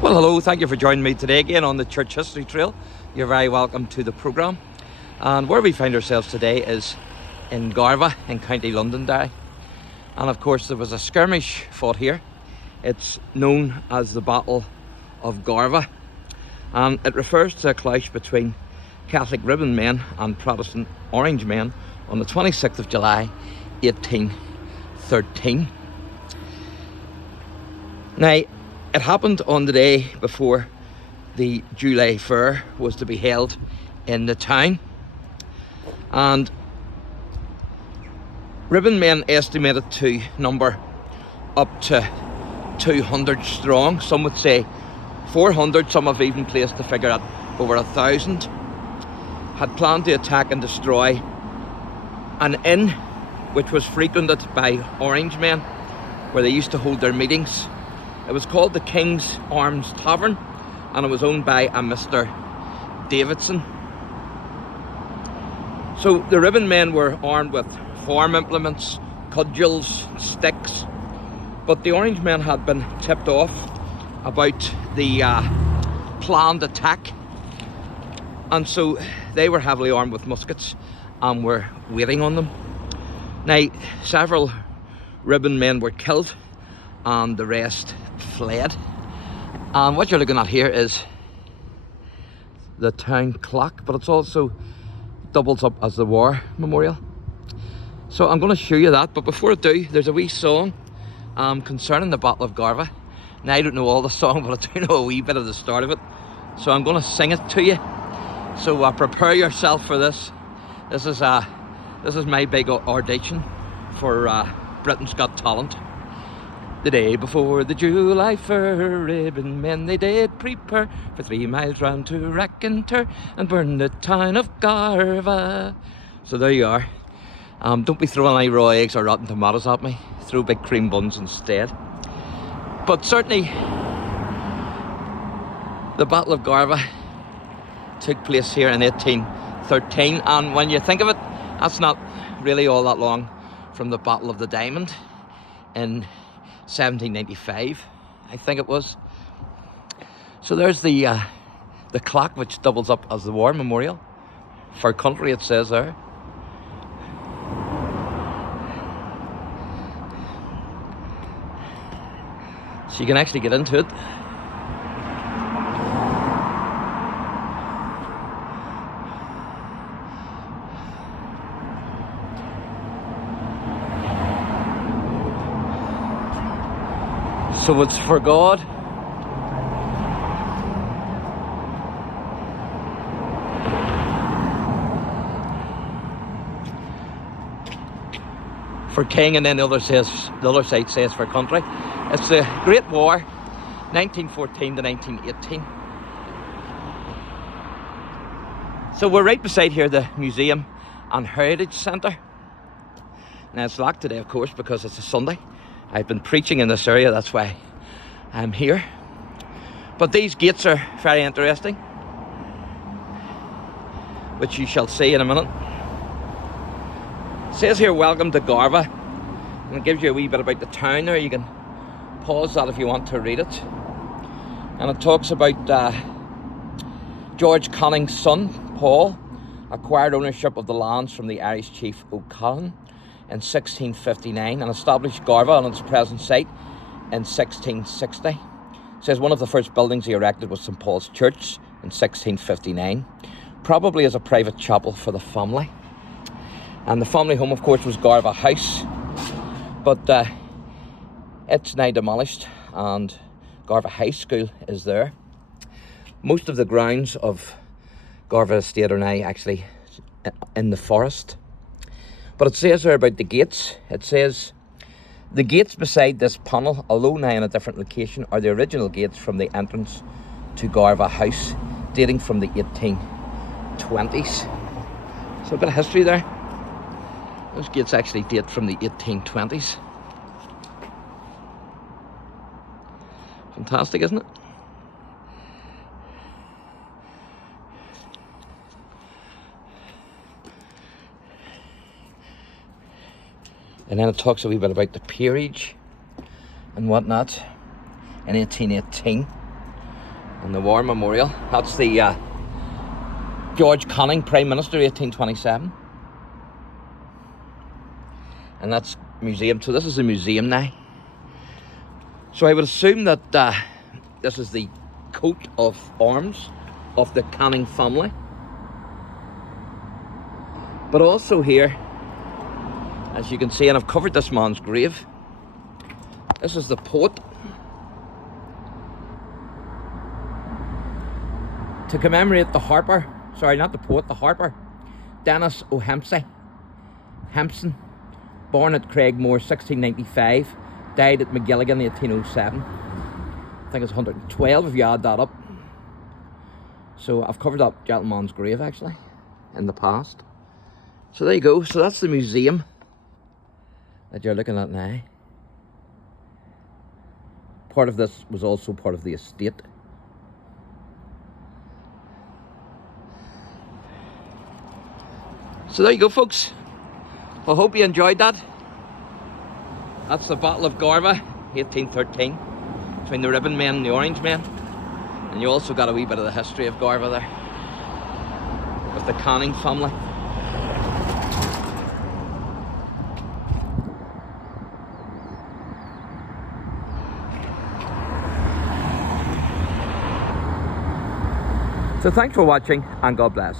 Well, hello, thank you for joining me today again on the Church History Trail. You're very welcome to the programme. And where we find ourselves today is in Garvagh in County Londonderry. And of course there was a skirmish fought here. It's known as the Battle of Garvagh. And it refers to a clash between Catholic ribbon men and Protestant orange men on the 26th of July 1813. Now, it happened on the day before the July Fair was to be held in the town, and ribbon men estimated to number up to 200 strong. Some would say 400, some have even placed the figure at over 1,000, had planned to attack and destroy an inn which was frequented by orange men, where they used to hold their meetings. It was called the King's Arms Tavern, and it was owned by a Mr. Davidson. So the ribbon men were armed with farm implements, cudgels, sticks, but the orange men had been tipped off about the planned attack, and so they were heavily armed with muskets and were waiting on them. Now, several ribbon men were killed and the rest fled. And what you're looking at here is the town clock, but it's also doubles up as the war memorial. So I'm going to show you that, but before I do, there's a wee song concerning the Battle of Garvagh. Now, I don't know all the song, but I do know a wee bit of the start of it, so I'm going to sing it to you. So prepare yourself for this. This is my big audition for Britain's Got Talent. The day before the July Fair, ribbon men they did prepare for 3 miles round to wreck and tear and burn the town of Garvagh. So there you are. Don't be throwing any raw eggs or rotten tomatoes at me. Throw big cream buns instead. But certainly, the Battle of Garvagh took place here in 1813, and when you think of it, that's not really all that long from the Battle of the Diamond in 1795, I think it was. So there's the clock, which doubles up as the war memorial for country, it says there. So you can actually get into it. So it's for God. For king, and then the other side says for country. It's the Great War, 1914 to 1918. So we're right beside here the Museum and Heritage Centre. Now it's locked today, of course, because it's a Sunday. I've been preaching in this area, that's why I'm here. But these gates are very interesting, which you shall see in a minute. It says here, welcome to Garvagh, and it gives you a wee bit about the town there. You can pause that if you want to read it. And it talks about George Canning's son, Paul, acquired ownership of the lands from the Irish chief O'Callaghan in 1659 and established Garvagh on its present site in 1660. It says one of the first buildings he erected was St Paul's Church in 1659, probably as a private chapel for the family. And the family home, of course, was Garvagh House, but it's now demolished and Garvagh High School is there. Most of the grounds of Garvagh Estate are now actually in the forest. But it says there about the gates. It says, the gates beside this panel, although now in a different location, are the original gates from the entrance to Garvagh House, dating from the 1820s. So a bit of history there. Those gates actually date from the 1820s. Fantastic, isn't it? And then it talks a wee bit about the peerage and whatnot in 1818. And the War Memorial. That's the George Canning, Prime Minister, 1827. And that's museum. So this is a museum now. So I would assume that this is the coat of arms of the Canning family. But also here, as you can see, and I've covered this man's grave, this is the poet. To commemorate the harper, sorry, not the poet, the harper, Dennis O'Hempsey, Hempson, born at Craigmore 1695, died at McGilligan 1807. I think it's 112 if you add that up. So I've covered up gentleman's grave actually in the past. So there you go. So that's the museum that you're looking at now. Part of this was also part of the estate. So there you go, folks. I hope you enjoyed that. That's the Battle of Garvagh, 1813, between the Ribbon Men and the Orange Men. And you also got a wee bit of the history of Garvagh there, with the Canning family. So thanks for watching, and God bless.